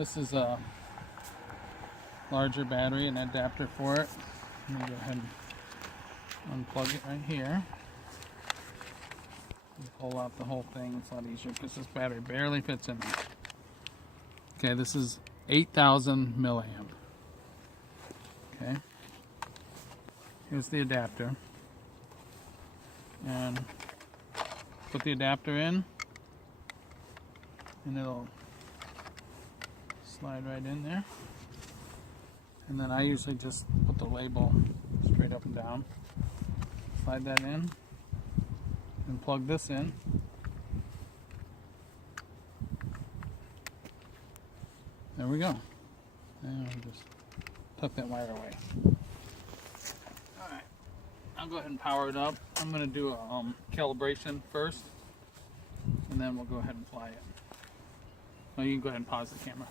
This is a larger battery and adapter for it. I'm going to go ahead and unplug it right here. And pull out the whole thing. It's a lot easier because this battery barely fits in there. Okay, this is 8,000 milliamp. Okay. Here's the adapter. And put the adapter in, and it'll slide right in there. And then I usually just put the label straight up and down. Slide that in and plug this in. There we go. And I'll just tuck that wire away. Alright, I'll go ahead and power it up. I'm going to do a calibration first, and then we'll go ahead and fly it. So you can go ahead and pause the camera.